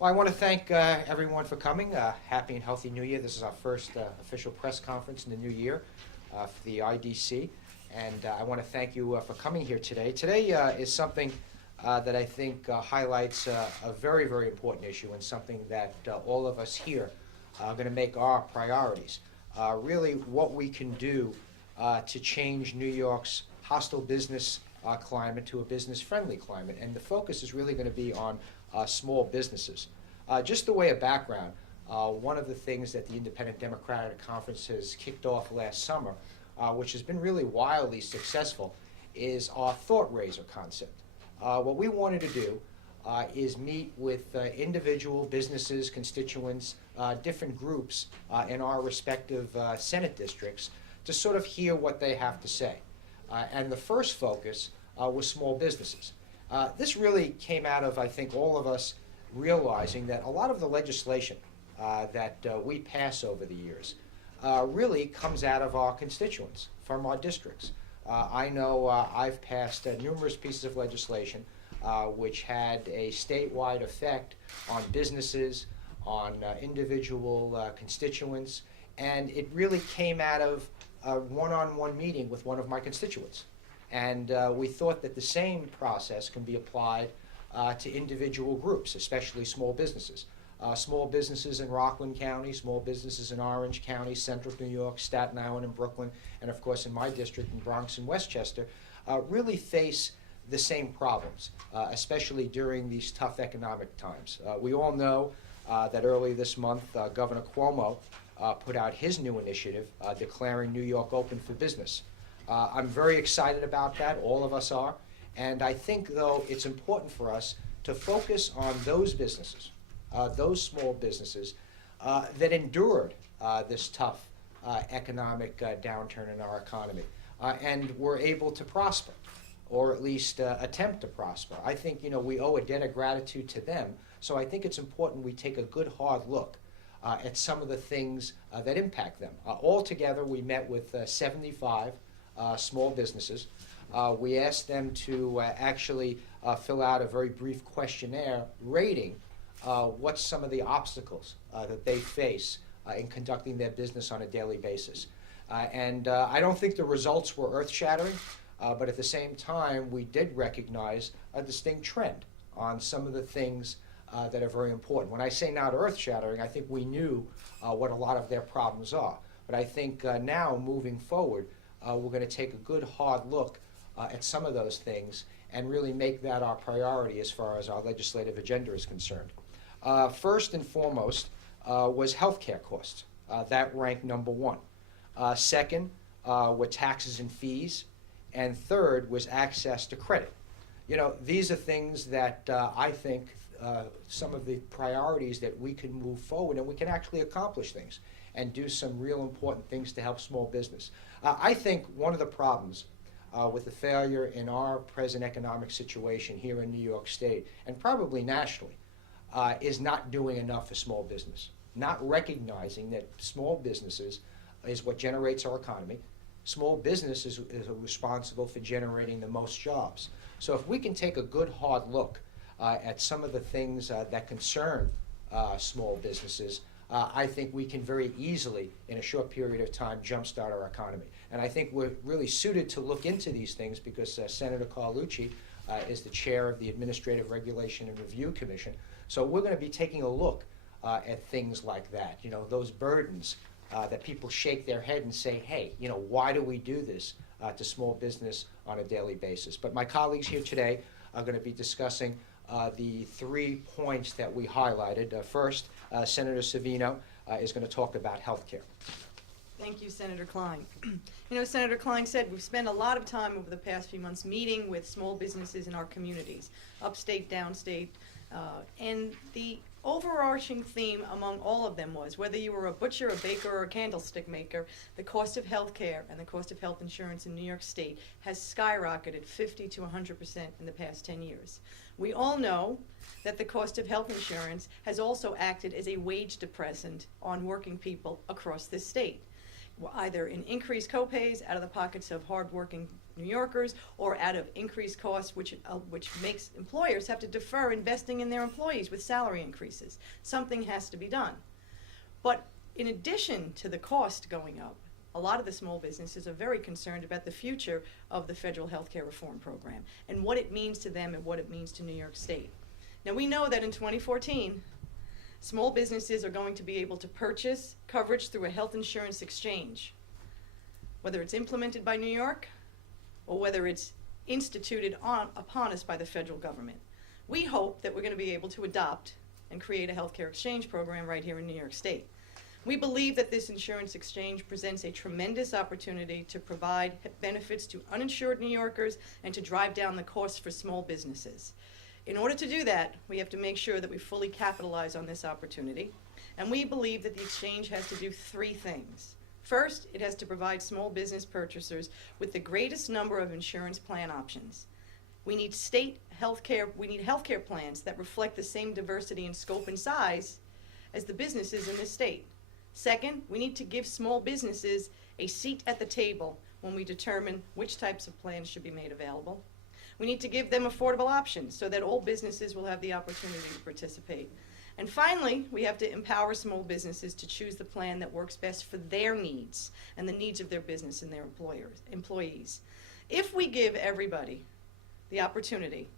Well, I want to thank everyone for coming. Happy and healthy New Year. This is our first official press conference in the new year for the IDC. And I want to thank you for coming here today. Today is something that I think highlights a very, very important issue and something that all of us here are going to make our priorities. Really what we can do to change New York's hostile business climate to a business-friendly climate. And the focus is really going to be on small businesses. Just the way of background, one of the things that the Independent Democratic Conference has kicked off last summer, which has been really wildly successful, is our Thought Raiser concept. What we wanted to do is meet with individual businesses, constituents, different groups in our respective Senate districts to sort of hear what they have to say. And the first focus was small businesses. This really came out of, I think, all of us realizing that a lot of the legislation that we pass over the years really comes out of our constituents, from our districts. I know I've passed numerous pieces of legislation which had a statewide effect on businesses, on individual constituents, and it really came out of a one-on-one meeting with one of my constituents. And we thought that the same process can be applied to individual groups, especially small businesses. Small businesses in Rockland County, small businesses in Orange County, Central New York, Staten Island, and Brooklyn, and of course in my district in Bronx and Westchester, really face the same problems, especially during these tough economic times. We all know that earlier this month, Governor Cuomo put out his new initiative declaring New York open for business. I'm very excited about that, all of us are, and I think, though, it's important for us to focus on those businesses, those small businesses that endured this tough economic downturn in our economy and were able to prosper, or at least attempt to prosper. I think, we owe a debt of gratitude to them, so I think it's important we take a good hard look at some of the things that impact them. Altogether, we met with 75 small businesses. We asked them to actually fill out a very brief questionnaire rating what's some of the obstacles that they face in conducting their business on a daily basis. And I don't think the results were earth-shattering, but at the same time, we did recognize a distinct trend on some of the things that are very important. When I say not earth-shattering, I think we knew what a lot of their problems are. But I think now, moving forward, we're going to take a good hard look at some of those things and really make that our priority as far as our legislative agenda is concerned. First and foremost was health care costs. That ranked number one. Second were taxes and fees. And third was access to credit. These are things that I think some of the priorities that we can move forward and we can actually accomplish things and do some real important things to help small business. I think one of the problems with the failure in our present economic situation here in New York State, and probably nationally, is not doing enough for small business, not recognizing that small businesses is what generates our economy. Small business is responsible for generating the most jobs. So if we can take a good hard look at some of the things that concern small businesses, I think we can very easily, in a short period of time, jumpstart our economy. And I think we're really suited to look into these things because Senator Carlucci is the chair of the Administrative Regulation and Review Commission. So we're going to be taking a look at things like that, those burdens that people shake their head and say, hey, why do we do this to small business on a daily basis? But my colleagues here today are going to be discussing the 3 points that we highlighted. First, Senator Savino is going to talk about health care. Thank you, Senator Klein. Senator Klein said we've spent a lot of time over the past few months meeting with small businesses in our communities, upstate, downstate, and the overarching theme among all of them was, whether you were a butcher, a baker, or a candlestick maker, the cost of health care and the cost of health insurance in New York State has skyrocketed 50 to 100% in the past 10 years. We all know that the cost of health insurance has also acted as a wage depressant on working people across this state, either in increased copays out of the pockets of hardworking New Yorkers or out of increased costs, which makes employers have to defer investing in their employees with salary increases. Something has to be done. But in addition to the cost going up, a lot of the small businesses are very concerned about the future of the federal health care reform program and what it means to them and what it means to New York State. Now, we know that in 2014, small businesses are going to be able to purchase coverage through a health insurance exchange, whether it's implemented by New York or whether it's instituted upon us by the federal government. We hope that we're going to be able to adopt and create a healthcare exchange program right here in New York State. We believe that this insurance exchange presents a tremendous opportunity to provide benefits to uninsured New Yorkers and to drive down the costs for small businesses. In order to do that, we have to make sure that we fully capitalize on this opportunity, and we believe that the exchange has to do three things. First, it has to provide small business purchasers with the greatest number of insurance plan options. We need healthcare plans that reflect the same diversity in scope and size as the businesses in this state. Second, we need to give small businesses a seat at the table when we determine which types of plans should be made available. We need to give them affordable options so that all businesses will have the opportunity to participate. And finally, we have to empower small businesses to choose the plan that works best for their needs and the needs of their business and their employees. If we give everybody the opportunity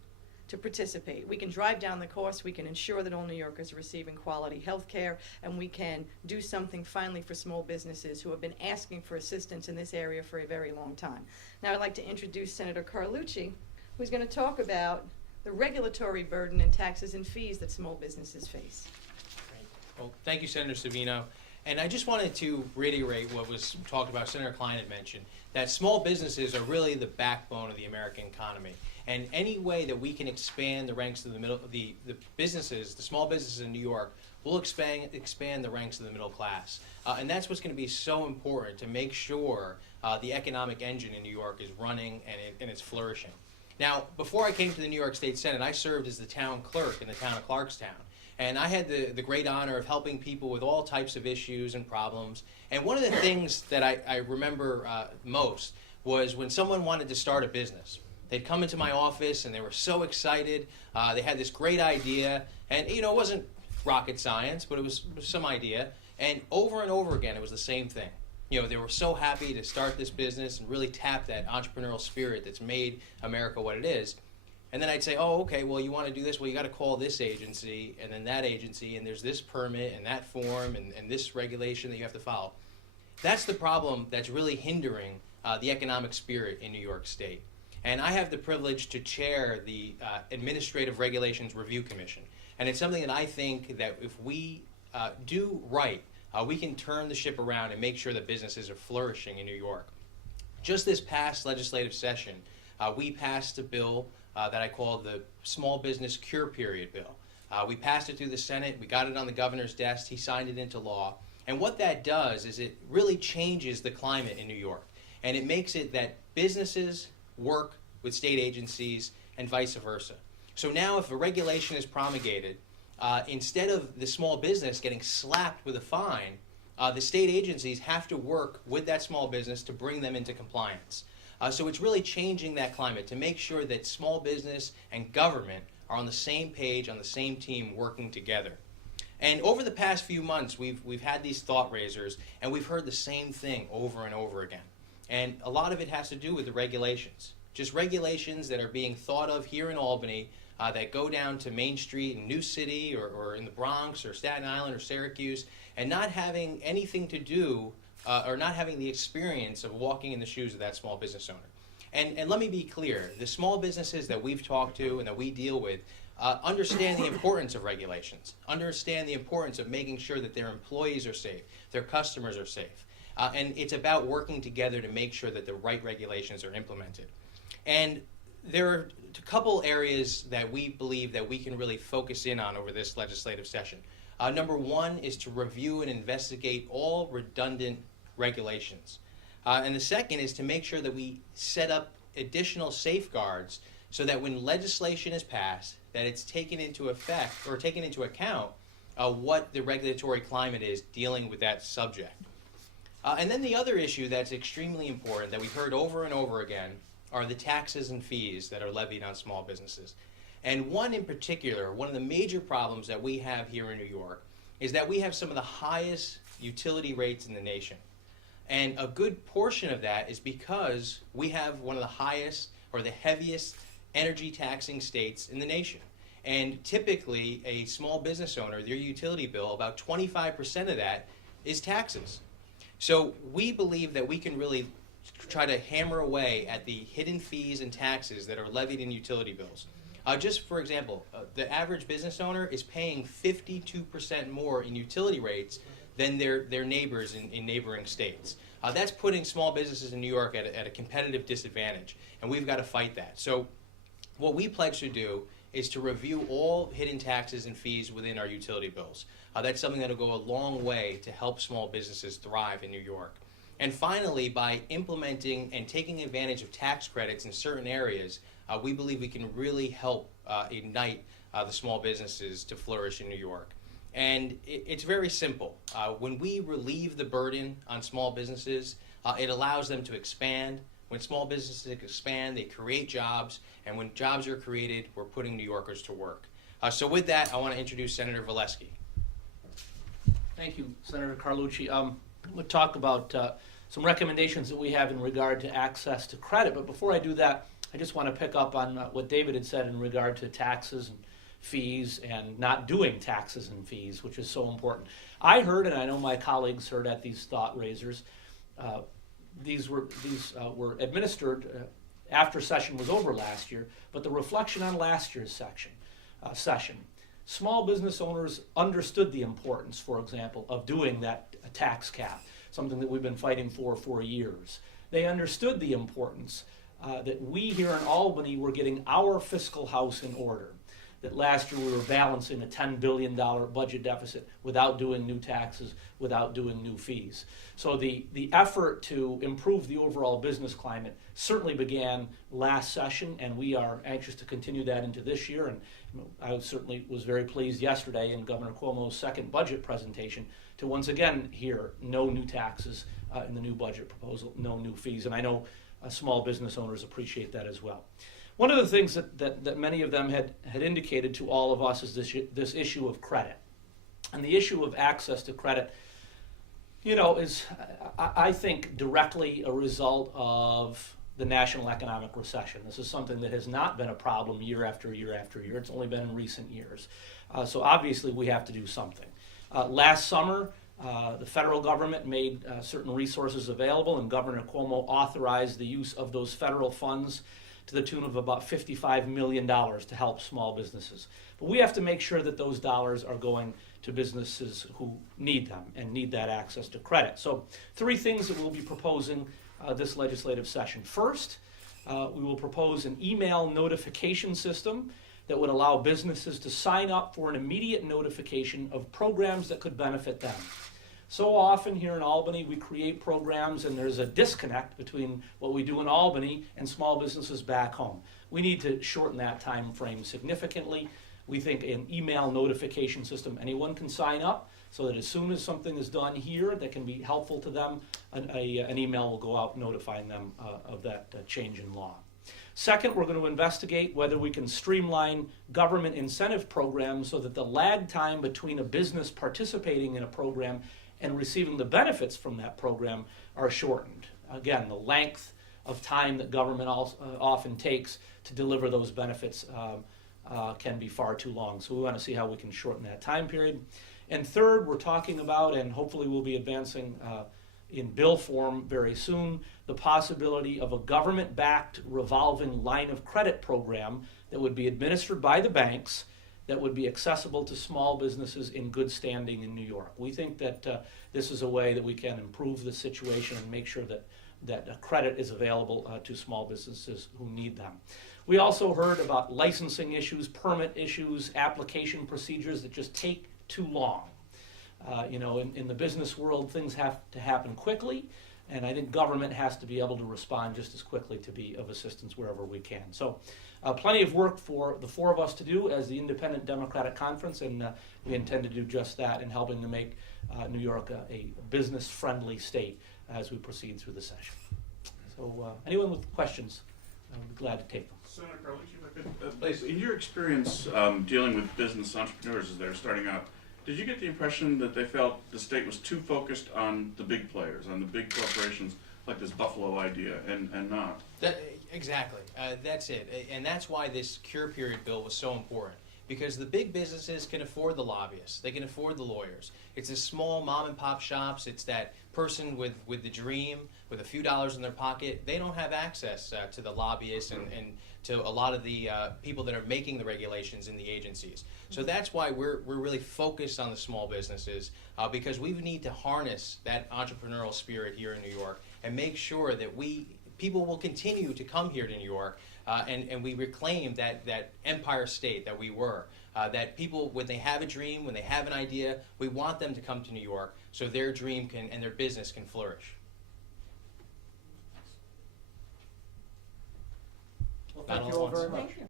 to participate, we can drive down the costs, we can ensure that all New Yorkers are receiving quality health care, and we can do something finally for small businesses who have been asking for assistance in this area for a very long time. Now I'd like to introduce Senator Carlucci, who's going to talk about the regulatory burden and taxes and fees that small businesses face. Great. Well, thank you, Senator Savino. And I just wanted to reiterate what was talked about, Senator Klein had mentioned, that small businesses are really the backbone of the American economy. And any way that we can expand the ranks of the middle, the businesses, the small businesses in New York, will expand the ranks of the middle class. And that's what's going to be so important to make sure the economic engine in New York is running and it's flourishing. Now, before I came to the New York State Senate, I served as the town clerk in the town of Clarkstown. And I had the great honor of helping people with all types of issues and problems. And one of the things that I remember most was when someone wanted to start a business. They'd come into my office and they were so excited. They had this great idea. And, you know, it wasn't rocket science, but it was some idea. And over again, it was the same thing. You know, they were so happy to start this business and really tap that entrepreneurial spirit that's made America what it is. And then I'd say, oh, okay, well, you want to do this? Well, you got to call this agency and then that agency, and there's this permit and that form and this regulation that you have to follow. That's the problem that's really hindering the economic spirit in New York State. And I have the privilege to chair the Administrative Regulations Review Commission. And it's something that I think that if we do right, we can turn the ship around and make sure that businesses are flourishing in New York. Just this past legislative session, we passed a bill that I call the Small Business Cure Period Bill. We passed it through the Senate. We got it on the governor's desk. He signed it into law. And what that does is it really changes the climate in New York. And it makes it that businesses work with state agencies and vice versa. So now if a regulation is promulgated, instead of the small business getting slapped with a fine, the state agencies have to work with that small business to bring them into compliance. So it's really changing that climate to make sure that small business and government are on the same page, on the same team, working together. And over the past few months, we've had these thought raisers, and we've heard the same thing over and over again. And a lot of it has to do with the regulations. Just regulations that are being thought of here in Albany that go down to Main Street in New City or in the Bronx or Staten Island or Syracuse, and not having anything to do or not having the experience of walking in the shoes of that small business owner. And let me be clear, the small businesses that we've talked to and that we deal with understand the importance of regulations, understand the importance of making sure that their employees are safe, their customers are safe. And it's about working together to make sure that the right regulations are implemented. And there are a couple areas that we believe that we can really focus in on over this legislative session. Number one is to review and investigate all redundant regulations. And the second is to make sure that we set up additional safeguards so that when legislation is passed, that it's taken into effect or taken into account what the regulatory climate is dealing with that subject. And then the other issue that's extremely important that we've heard over and over again are the taxes and fees that are levied on small businesses. And one in particular, one of the major problems that we have here in New York is that we have some of the highest utility rates in the nation. And a good portion of that is because we have one of the highest or the heaviest energy taxing states in the nation. And typically, a small business owner, their utility bill, about 25% of that is taxes. So we believe that we can really try to hammer away at the hidden fees and taxes that are levied in utility bills. Just for example, the average business owner is paying 52% more in utility rates than their neighbors in neighboring states. That's putting small businesses in New York at a competitive disadvantage, and we've got to fight that. So what we pledge to do is to review all hidden taxes and fees within our utility bills. That's something that will go a long way to help small businesses thrive in New York. And finally, by implementing and taking advantage of tax credits in certain areas, we believe we can really help ignite the small businesses to flourish in New York. And it's very simple. When we relieve the burden on small businesses, it allows them to expand. When small businesses expand, they create jobs, and when jobs are created, we're putting New Yorkers to work. So with that, I want to introduce Senator Valesky. Thank you, Senator Carlucci. We'll talk about some recommendations that we have in regard to access to credit, but before I do that, I just want to pick up on what David had said in regard to taxes and fees and not doing taxes and fees, which is so important. I heard, and I know my colleagues heard at these thought raisers, these were administered after session was over last year, but the reflection on last year's session, small business owners understood the importance, for example, of doing that tax cap, something that we've been fighting for years. They understood the importance that we here in Albany were getting our fiscal house in order, that last year we were balancing a $10 billion budget deficit without doing new taxes, without doing new fees. So the effort to improve the overall business climate certainly began last session, and we are anxious to continue that into this year. And I certainly was very pleased yesterday in Governor Cuomo's second budget presentation to once again hear no new taxes in the new budget proposal, no new fees. And I know small business owners appreciate that as well. One of the things that many of them had indicated to all of us is this issue of credit. And the issue of access to credit, is, I think, directly a result of the national economic recession. This is something that has not been a problem year after year after year. It's only been in recent years. So obviously we have to do something. Last summer, the federal government made certain resources available, and Governor Cuomo authorized the use of those federal funds to the tune of about $55 million to help small businesses. But we have to make sure that those dollars are going to businesses who need them and need that access to credit. So 3 things that we'll be proposing this legislative session. First, we will propose an email notification system that would allow businesses to sign up for an immediate notification of programs that could benefit them. So often here in Albany, we create programs and there's a disconnect between what we do in Albany and small businesses back home. We need to shorten that time frame significantly. We think an email notification system, anyone can sign up so that as soon as something is done here that can be helpful to them, an email will go out notifying them of that change in law. Second, we're going to investigate whether we can streamline government incentive programs so that the lag time between a business participating in a program and receiving the benefits from that program are shortened. Again, the length of time that government often takes to deliver those benefits can be far too long. So we want to see how we can shorten that time period. And third, we're talking about, and hopefully we'll be advancing in bill form very soon, the possibility of a government-backed revolving line of credit program that would be administered by the banks that would be accessible to small businesses in good standing in New York. We think that this is a way that we can improve the situation and make sure that credit is available to small businesses who need them. We also heard about licensing issues, permit issues, application procedures that just take too long. In the business world, things have to happen quickly, and I think government has to be able to respond just as quickly to be of assistance wherever we can. So plenty of work for the 4 of us to do as the Independent Democratic Conference, and we intend to do just that in helping to make New York a business-friendly state as we proceed through the session. So anyone with questions I'll be glad to take them. Senator Carlucci, if I could, please, in your experience dealing with business entrepreneurs as they're starting out, did you get the impression that they felt the state was too focused on the big players, on the big corporations, like this Buffalo idea, and not? Exactly. That's it. And that's why this cure period bill was so important. Because the big businesses can afford the lobbyists. They can afford the lawyers. It's the small mom and pop shops. It's that person with the dream, with a few dollars in their pocket. They don't have access to the lobbyists and to a lot of the people that are making the regulations in the agencies. So that's why we're really focused on the small businesses, because we need to harness that entrepreneurial spirit here in New York and make sure that people will continue to come here to New York, and we reclaim that empire state that we were. That people, when they have a dream, when they have an idea, we want them to come to New York so their dream and their business can flourish. Well, thank you all very much.